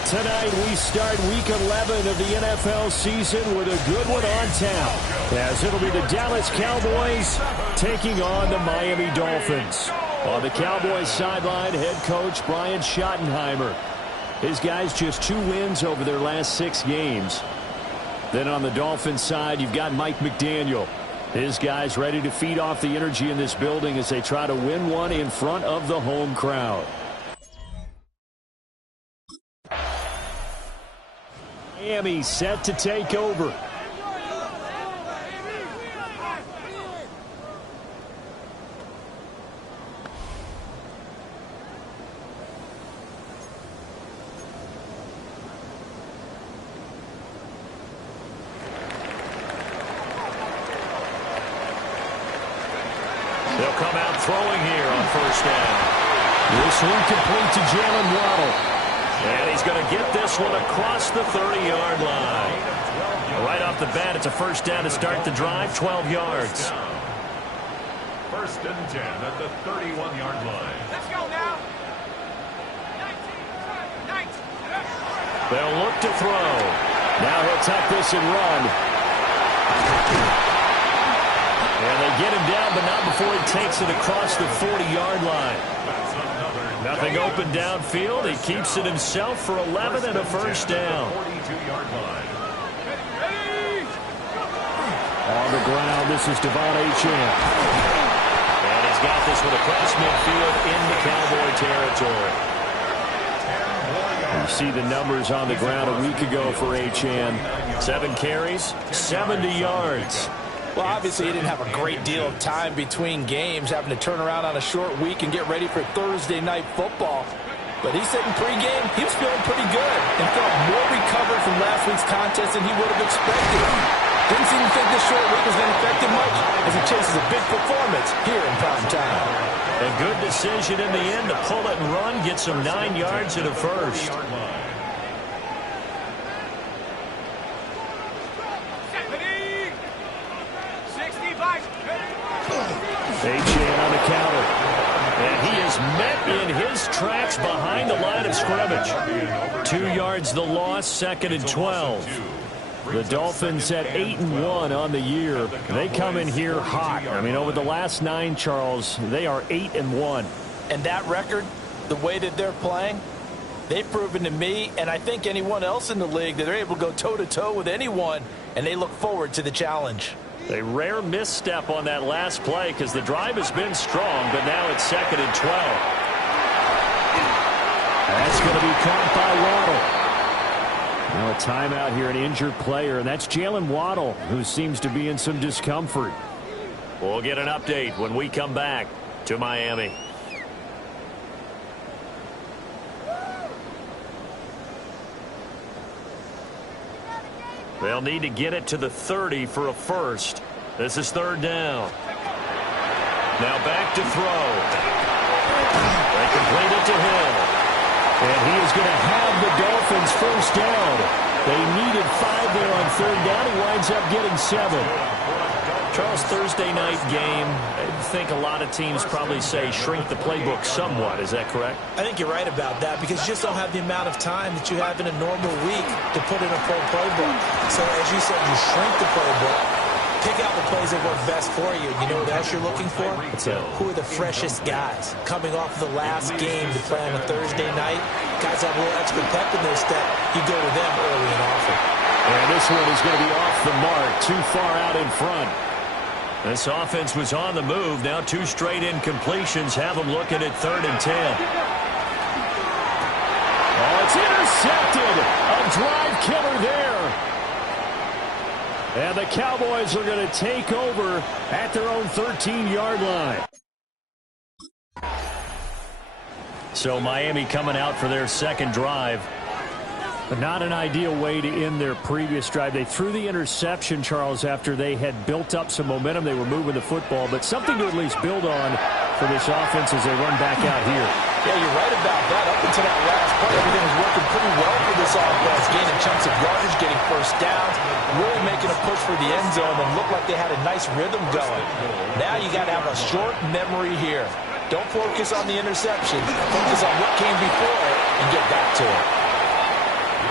Tonight we start Week 11 of the NFL season with a good one on tap, as it'll be the Dallas Cowboys taking on the Miami Dolphins. On the Cowboys sideline, head coach Brian Schottenheimer. His guys just 2 wins over their last 6 games. Then on the Dolphins side, you've got Mike McDaniel. His guys ready to feed off the energy in this building as they try to win one in front of the home crowd. Miami set to take over. They'll come out throwing here on first down. This one complete to Jalen Waddle. And he's going to get this one across the 30-yard line. Right off the bat, it's a first down to start the drive, 12 yards. First and 10 at the 31-yard line. Let's go now. 19. They'll look to throw. Now he'll tuck this and run. And they get him down, but not before he takes it across the 40-yard line. Nothing open downfield. He keeps it himself for 11 and a first down. On the ground, this is Devon Achane. And he's got this one across midfield into Cowboy territory. You see the numbers on the ground a week ago for Achane. 7 carries, 70 yards. Well, obviously, he didn't have a great deal of time between games, having to turn around on a short week and get ready for Thursday night football. But he said in pregame, he was feeling pretty good and felt more recovered from last week's contest than he would have expected. Didn't seem to think this short week was going to affect him much as he chases a big performance here in prime time. A good decision in the end to pull it and run, get some 9 yards in a first. Achane on the counter. And he is met in his tracks behind the line of scrimmage. 2 yards the loss, 2nd and 12. The Dolphins at 8-1 on the year. They come in here hot. I mean, over the last 9, Charles, they are 8-1. And that record, the way that they're playing, they've proven to me, and I think anyone else in the league, that they're able to go toe-to-toe with anyone, and they look forward to the challenge. A rare misstep on that last play because the drive has been strong, but now it's 2nd and 12. That's going to be caught by Waddle. Now a timeout here, an injured player, and that's Jalen Waddle, who seems to be in some discomfort. We'll get an update when we come back to Miami. They'll need to get it to the 30 for a first. This is 3rd down. Now back to throw. They complete it to Hill. And he is going to have the Dolphins first down. They needed 5 there on 3rd down. He winds up getting 7. Charles, Thursday night game, I think a lot of teams probably say shrink the playbook somewhat. Is that correct? I think you're right about that because you just don't have the amount of time that you have in a normal week to put in a full playbook. So as you said, you shrink the playbook, pick out the plays that work best for you. You know what else you're looking for? Who are the freshest guys coming off of the last game to play on a Thursday night? Guys have a little extra pep in their step. You go to them early and often. And this one is going to be off the mark, too far out in front. This offense was on the move. Now 2 straight incompletions have them looking at 3rd and 10. Oh, it's intercepted. A drive killer there. And the Cowboys are going to take over at their own 13-yard line. So Miami coming out for their second drive. But not an ideal way to end their previous drive. They threw the interception, Charles, after they had built up some momentum. They were moving the football, but something to at least build on for this offense as they run back out here. Yeah, you're right about that. Up until that last play, everything was working pretty well for this offense. Gaining chunks of yardage, getting first downs, really making a push for the end zone, and looked like they had a nice rhythm going. Now you got to have a short memory here. Don't focus on the interception. Focus on what came before it and get back to it.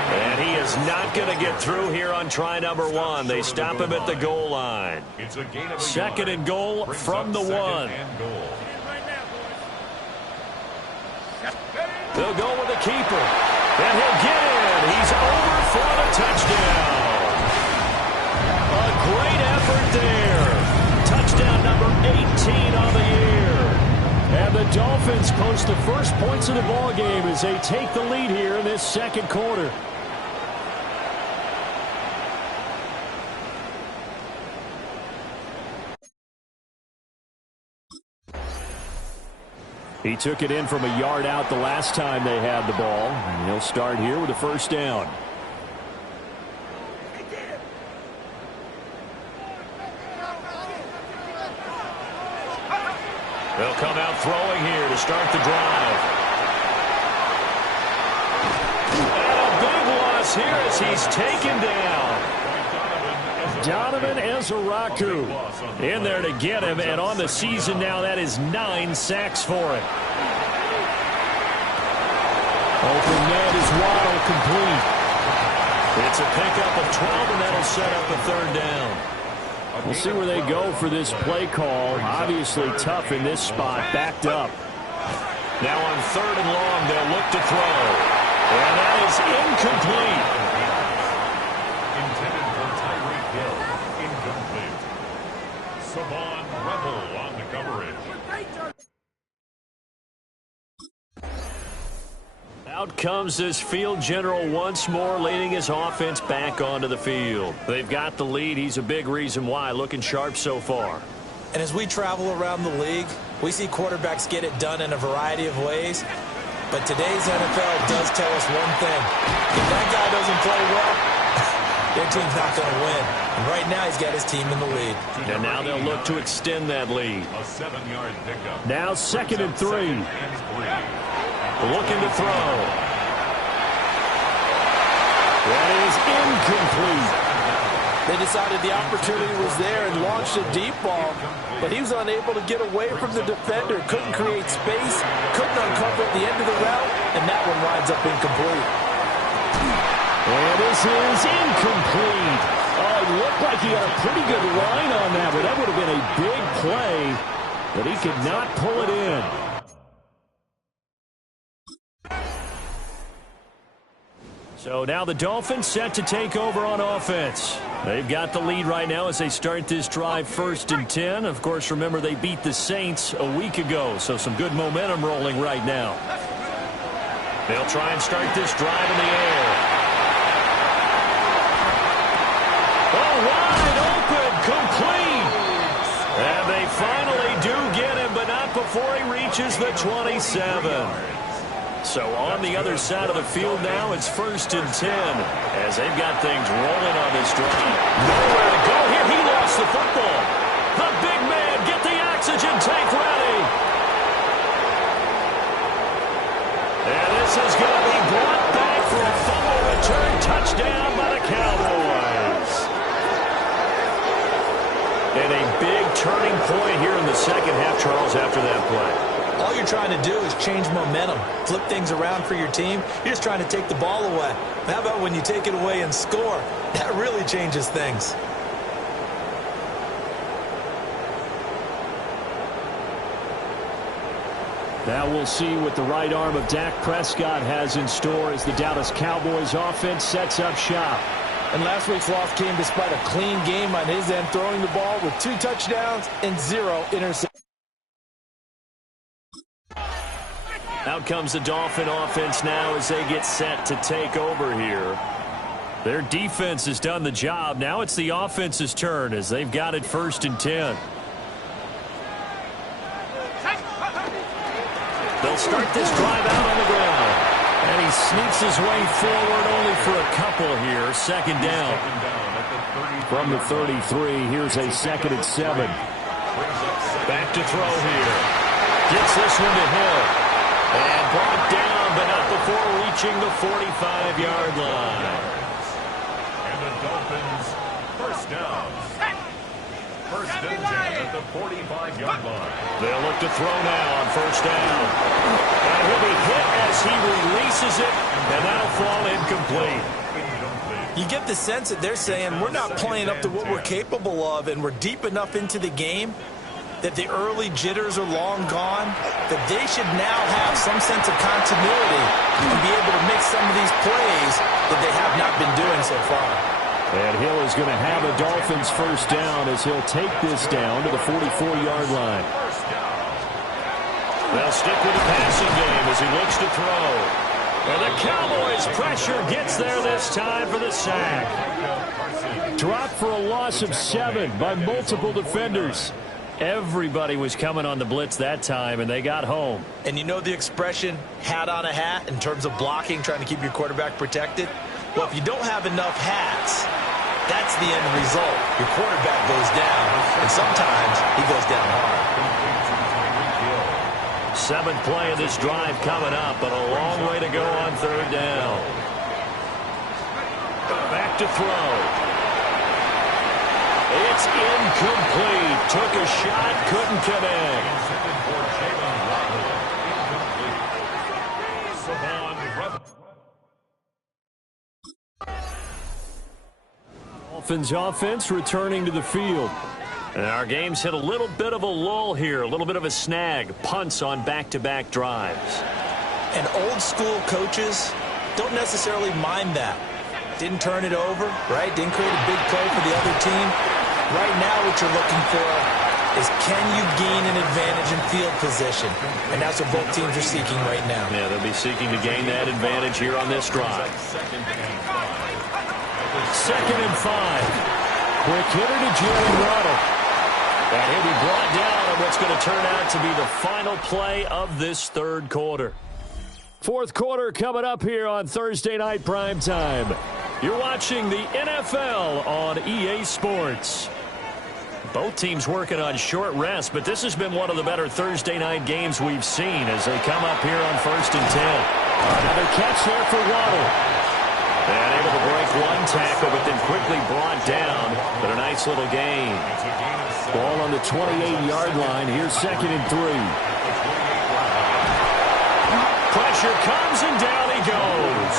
And he is not going to get through here on try number 1. They stop him at the goal line. Second and goal from the 1. They'll go with the keeper. And he'll get in. He's over for the touchdown. A great effort there. Touchdown number 18 on the year. And the Dolphins post the first points of the ball game as they take the lead here in this second quarter. He took it in from a yard out the last time they had the ball. And he'll start here with a first down. They'll come out throwing here to start the drive. And a big loss here as he's taken down. Donovan Ezeraku in there to get him, and on the season now, that is 9 sacks for him. Open net is Waddle complete. It's a pickup of 12, and that'll set up a third down. We'll see where they go for this play call. Obviously tough in this spot, backed up. Now on third and long, they'll look to throw. And that is incomplete. Intended for Tyreek Hill. Incomplete. Savon Rebel on the coverage. Out comes this field general once more, leading his offense back onto the field. They've got the lead. He's a big reason why. Looking sharp so far. And as we travel around the league, we see quarterbacks get it done in a variety of ways. But today's NFL does tell us one thing. If that guy doesn't play well, their team's not going to win. And right now he's got his team in the lead. And now they'll look to extend that lead. A 7-yard pickup. Now 2nd and 3. Looking to throw. That is incomplete. They decided the opportunity was there and launched a deep ball, but he was unable to get away from the defender, couldn't create space, couldn't uncover at the end of the route, and that one winds up incomplete. And this is incomplete. Oh, it looked like he had a pretty good line on that, but that would have been a big play, but he could not pull it in. So now the Dolphins set to take over on offense. They've got the lead right now as they start this drive 1st and 10. Of course, remember they beat the Saints a week ago, so some good momentum rolling right now. They'll try and start this drive in the air. Oh, wide open, complete. And they finally do get him, but not before he reaches the 27. So on the other side of the field now, it's 1st and 10 as they've got things rolling on this drive. Nowhere to go here. He lost the football. The big man, get the oxygen tank ready. And this is going to be brought back for a fumble return touchdown by the Cowboys. And a big turning point here in the second half, Charles, after that play. All you're trying to do is change momentum, flip things around for your team. You're just trying to take the ball away. How about when you take it away and score? That really changes things. Now we'll see what the right arm of Dak Prescott has in store as the Dallas Cowboys offense sets up shop. And last week's loss came despite a clean game on his end, throwing the ball with 2 touchdowns and 0 interceptions. Out comes the Dolphin offense now as they get set to take over here. Their defense has done the job. Now it's the offense's turn as they've got it 1st and 10. They'll start this drive out on the ground. And he sneaks his way forward only for a couple here. Second down. From the 33, here's a 2nd and 7. Back to throw here. Gets this one to Hill. And brought down, but not before reaching the 45-yard line. And the Dolphins, first down. First and 10 at the 45-yard line. They'll look to throw now on first down. And he'll be hit as he releases it, and that'll fall incomplete. You get the sense that they're saying we're not playing up to what we're capable of, and we're deep enough into the game that the early jitters are long gone, that they should now have some sense of continuity and be able to make some of these plays that they have not been doing so far. And Hill is going to have a Dolphins first down as he'll take this down to the 44-yard line. They'll stick with the passing game as he looks to throw. And the Cowboys' pressure gets there this time for the sack. Dropped for a loss of 7 by multiple defenders. Everybody was coming on the blitz that time, and they got home. And you know the expression, hat on a hat, in terms of blocking, trying to keep your quarterback protected? Well, if you don't have enough hats, that's the end result. Your quarterback goes down, and sometimes he goes down hard. 7th play of this drive coming up, but a long way to go on third down. Back to throw. It's incomplete. Took a shot, couldn't connect. Dolphins offense returning to the field. And our game's hit a little bit of a lull here, a little bit of a snag. Punts on back-to-back drives. And old-school coaches don't necessarily mind that. Didn't turn it over, right? Didn't create a big play for the other team. Right now what you're looking for is can you gain an advantage in field position? And that's what both teams are seeking right now. Yeah, they'll be seeking to gain that advantage here on this drive. 2nd and 5. Quick hitter to Jalen Waddle. And he'll be brought down on what's going to turn out to be the final play of this third quarter. Fourth quarter coming up here on Thursday Night Primetime. You're watching the NFL on EA Sports. Both teams working on short rest, but this has been one of the better Thursday night games we've seen as they come up here on 1st and 10. Another catch there for Waddle. And able to break one tackle, but then quickly brought down. But a nice little gain. Ball on the 28-yard line. Here's 2nd and 3. Pressure comes, and down he goes.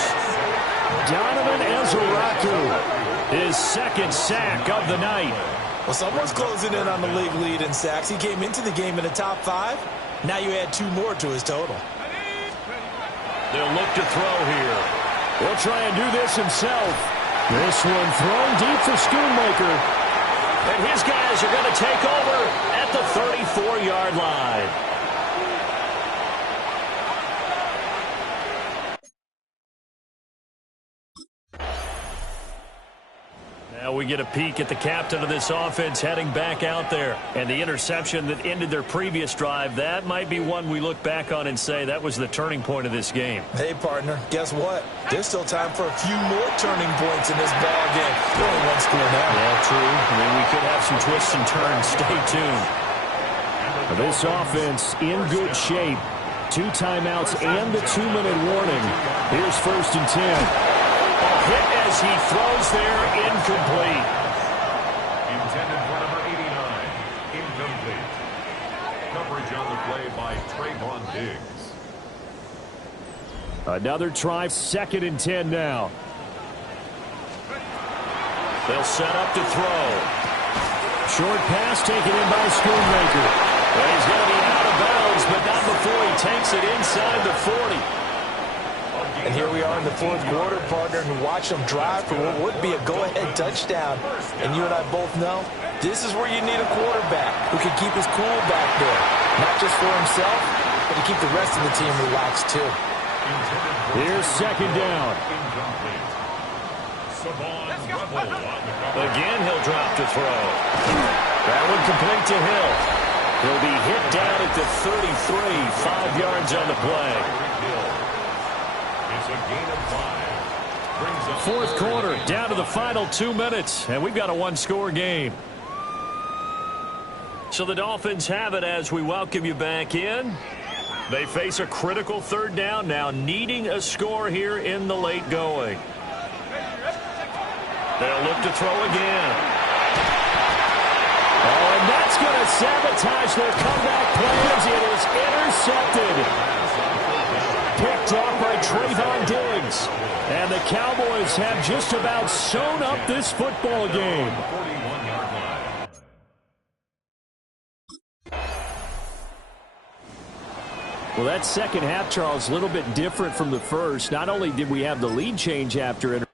Donovan Ezeraku, his 2nd sack of the night. Well, someone's closing in on the league lead in sacks. He came into the game in the top 5. Now you add 2 more to his total. They'll look to throw here. He'll try and do this himself. This one thrown deep for Schoonmaker. And his guys are going to take over at the 34-yard line. Now we get a peek at the captain of this offense heading back out there. And the interception that ended their previous drive, that might be one we look back on and say that was the turning point of this game. Hey, partner, guess what? There's still time for a few more turning points in this ball game. There's only one score now. Yeah, true. I mean, we could have some twists and turns. Stay tuned. This offense in good shape. 2 timeouts and the 2-minute warning. Here's 1st and 10. Hit as he throws there, incomplete. Intended for number 89, incomplete. Coverage on the play by Trayvon Diggs. Another try, 2nd and 10 now. They'll set up to throw. Short pass taken in by Schoonmaker. Well, he's going to be out of bounds, but not before he takes it inside the 40. And here we are in the 4th quarter, partner, and watch them drive for what would be a go-ahead touchdown. And you and I both know this is where you need a quarterback who can keep his cool back there. Not just for himself, but to keep the rest of the team relaxed, too. Here's 2nd down. Again, he'll drop to throw. That one complete to Hill. He'll be hit down at the 33, 5 yards on the play. gain of 5. Brings up Fourth quarter, down to the final 2 minutes, and we've got a one-score game. So the Dolphins have it as we welcome you back in. They face a critical third down now, needing a score here in the late going. They'll look to throw again. Oh, and that's going to sabotage their comeback plans. It is intercepted. Picked off by Trayvon Diggs. And the Cowboys have just about sewn up this football game. Well, that second half, Charles, a little bit different from the first. Not only did we have the lead change after it,